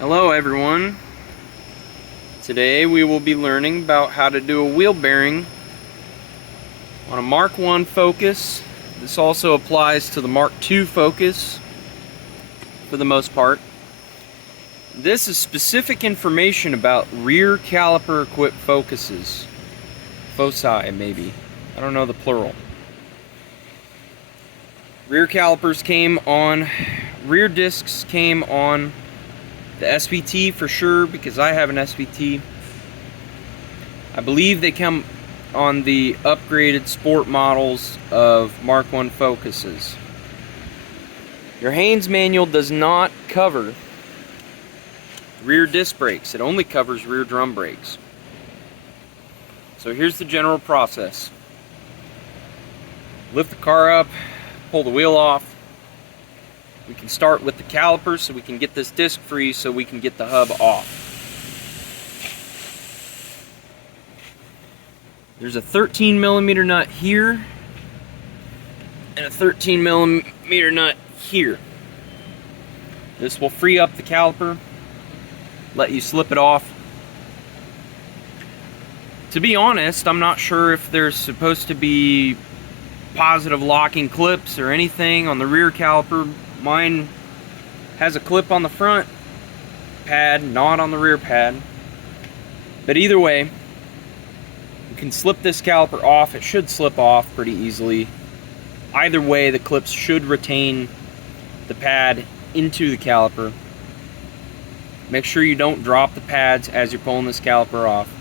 Hello everyone. Today we will be learning about how to do a wheel bearing on a Mark 1 Focus. This also applies to the Mark 2 Focus for the most part. This is specific information about rear caliper equipped focuses. Foci maybe. I don't know the plural. Rear calipers came on, rear discs came on the SVT for sure, because I have an SVT. I believe they come on the upgraded sport models of Mark 1 Focuses. Your Haynes manual does not cover rear disc brakes. It only covers rear drum brakes. So here's the general process. Lift the car up, pull the wheel off. We can start with the caliper so we can get this disc free so we can get the hub off. There's a 13mm nut here and a 13mm nut here. This will free up the caliper, let you slip it off. To be honest, I'm not sure if there's supposed to be positive locking clips or anything on the rear caliper. Mine has a clip on the front pad, not on the rear pad. But either way, you can slip this caliper off. It should slip off pretty easily. Either way, the clips should retain the pad into the caliper. Make sure you don't drop the pads as you're pulling this caliper off.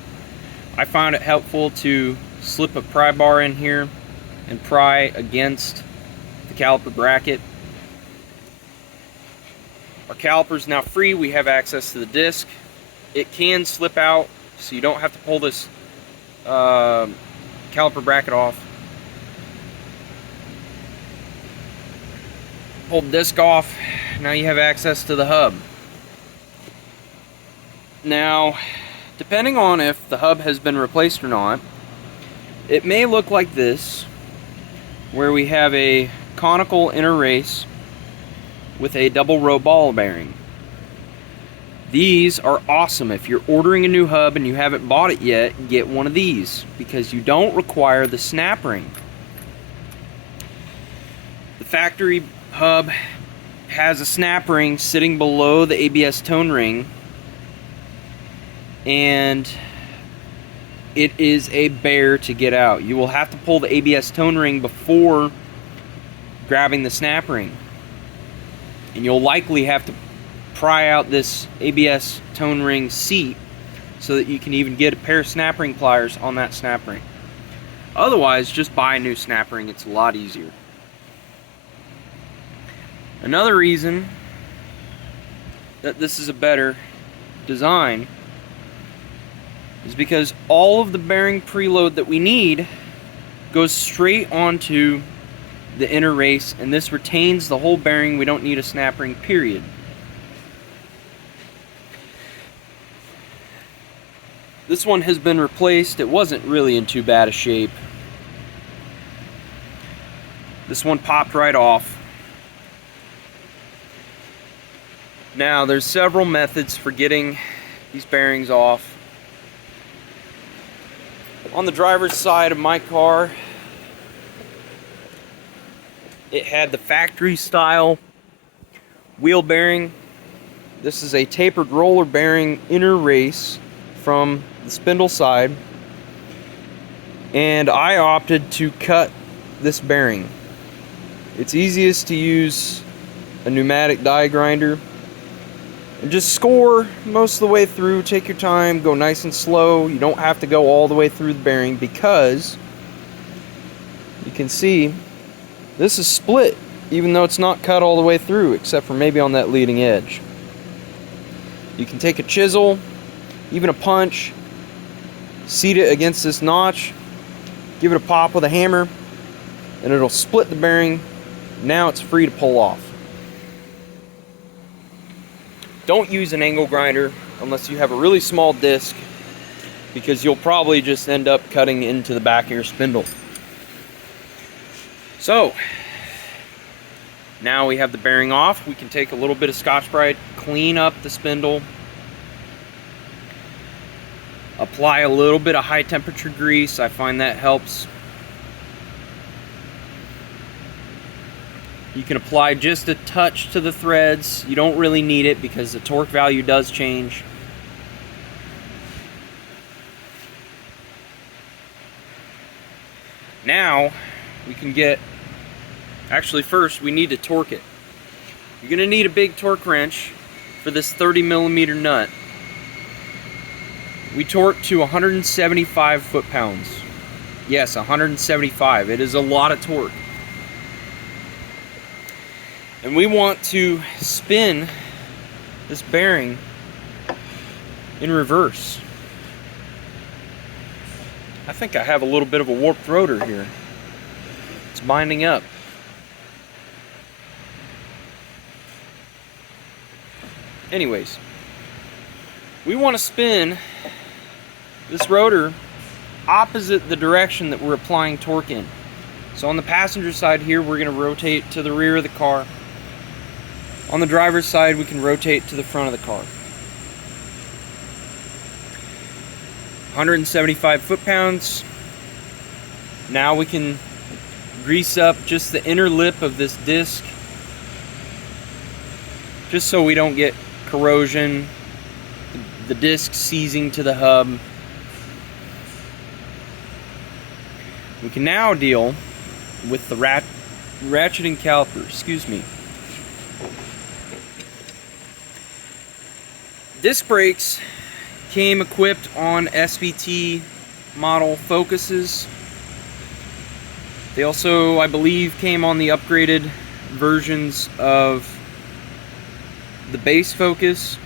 I found it helpful to slip a pry bar in here and pry against the caliper bracket. Our caliper is now free. We have access to the disc. It can slip out, so you don't have to pull this caliper bracket off. Pull the disc off. Now you have access to the hub. Now, depending on if the hub has been replaced or not, it may look like this, where we have a conical inner race with a double row ball bearing. These are awesome. If you're ordering a new hub and you haven't bought it yet, get one of these, because you don't require the snap ring. The factory hub has a snap ring sitting below the ABS tone ring, and it is a bear to get out. You will have to pull the ABS tone ring before grabbing the snap ring. And you'll likely have to pry out this ABS tone ring seat so that you can even get a pair of snap ring pliers on that snap ring. Otherwise, just buy a new snap ring. It's a lot easier. Another reason that this is a better design is because all of the bearing preload that we need goes straight onto the inner race, and this retains the whole bearing. We don't need a snap ring, period. This one has been replaced. It wasn't really in too bad a shape. This one popped right off. Now, there's several methods for getting these bearings off. On the driver's side of my car, it had the factory style wheel bearing. This is a tapered roller bearing inner race from the spindle side, and I opted to cut this bearing. It's easiest to use a pneumatic die grinder and just score most of the way through. Take your time, go nice and slow. You don't have to go all the way through the bearing, because you can see this is split, even though it's not cut all the way through, except for maybe on that leading edge. You can take a chisel, even a punch, seat it against this notch, give it a pop with a hammer, and it'll split the bearing. Now it's free to pull off. Don't use an angle grinder unless you have a really small disc, because you'll probably just end up cutting into the back of your spindle. So, now we have the bearing off. We can take a little bit of Scotch-Brite clean up the spindle. Apply a little bit of high temperature grease. I find that helps. You can apply just a touch to the threads. You don't really need it because the torque value does change. Now we can get, actually first we need to torque it. You're going to need a big torque wrench for this 30mm nut. We torque to 175 foot-pounds. Yes, 175. It is a lot of torque. And we want to spin this bearing in reverse. I think I have a little bit of a warped rotor here. It's binding up. Anyways, we want to spin this rotor opposite the direction that we're applying torque in. So on the passenger side here, we're going to rotate to the rear of the car. On the driver's side, we can rotate to the front of the car. 175 foot-pounds. Now we can grease up just the inner lip of this disc, just so we don't get corrosion, the disc seizing to the hub. We can now deal with the ratcheting caliper. Excuse me. Disc brakes came equipped on SVT model Focuses. They also, I believe, came on the upgraded versions of the base Focus,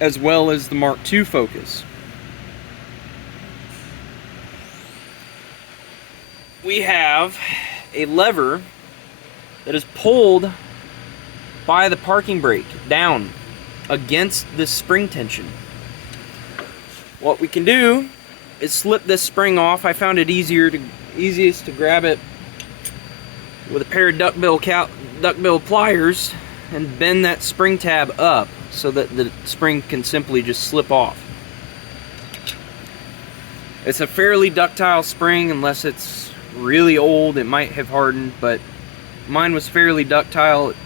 as well as the Mark II Focus. We have a lever that is pulled by the parking brake down against this spring tension. What we can do is slip this spring off. I found it easiest to grab it with a pair of duckbill pliers and bend that spring tab up so that the spring can simply just slip off. It's a fairly ductile spring. Unless it's really old, it might have hardened, but mine was fairly ductile. It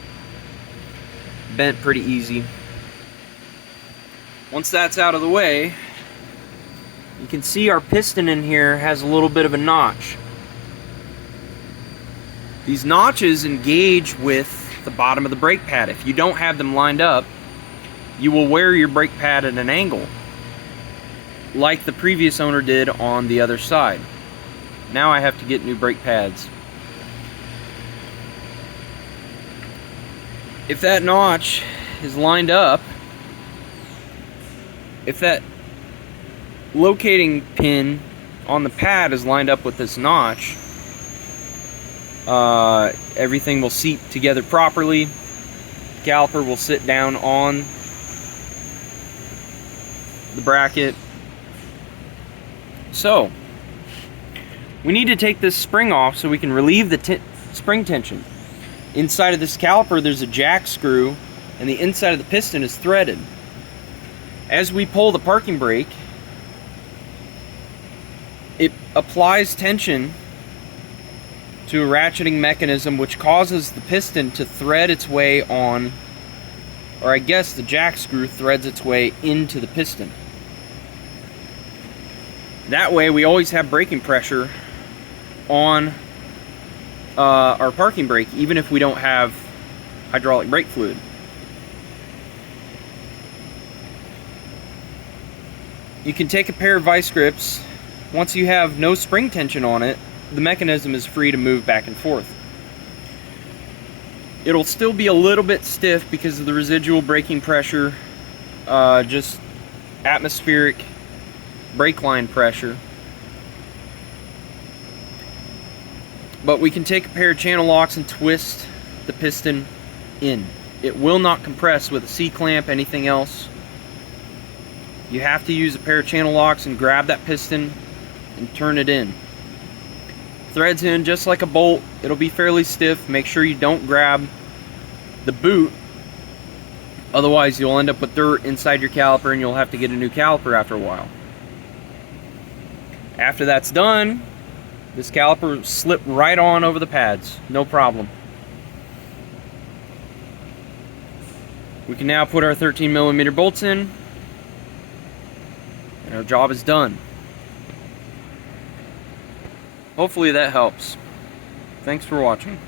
bent pretty easy. Once that's out of the way, you can see our piston in here has a little bit of a notch. These notches engage with the bottom of the brake pad. If you don't have them lined up, you will wear your brake pad at an angle, like the previous owner did on the other side. Now I have to get new brake pads. If that notch is lined up, if that locating pin on the pad is lined up with this notch, everything will seat together properly. The caliper will sit down on the bracket. So we need to take this spring off so we can relieve the spring tension. Inside of this caliper there's a jack screw, and the inside of the piston is threaded. As we pull the parking brake, it applies tension to a ratcheting mechanism, which causes the piston to thread its way on, or I guess the jack screw threads its way into the piston. That way we always have braking pressure on our parking brake, even if we don't have hydraulic brake fluid. You can take a pair of vice grips. Once you have no spring tension on it, the mechanism is free to move back and forth. It'll still be a little bit stiff because of the residual braking pressure, just atmospheric brake line pressure. But we can take a pair of channel locks and twist the piston in. It will not compress with a C-clamp, anything else. You have to use a pair of channel locks and grab that piston and turn it in. Threads in just like a bolt. It'll be fairly stiff. Make sure you don't grab the boot Otherwise, you'll end up with dirt inside your caliper and you'll have to get a new caliper after a while. After that's done, this caliper will slip right on over the pads, no problem. We can now put our 13mm bolts in, and our job is done. Hopefully that helps. Thanks for watching.